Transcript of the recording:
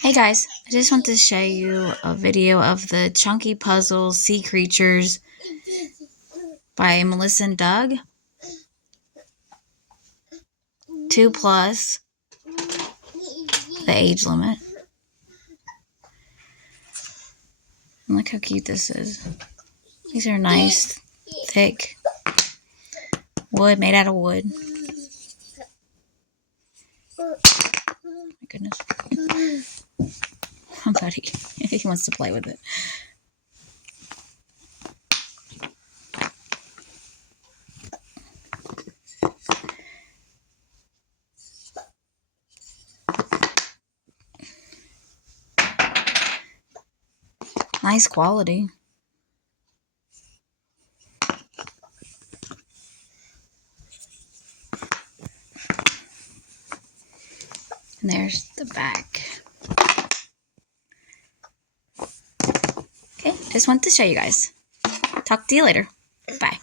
Hey guys, I just want to show you a video of the Chunky Puzzles Sea Creatures by Melissa and Doug. 2+, the age limit. And look how cute this is. These are nice, thick wood, made out of wood. My goodness. Oh, buddy. He wants to play with it. Nice quality. And there's the back. Okay, just wanted to show you guys. Talk to you later. Bye.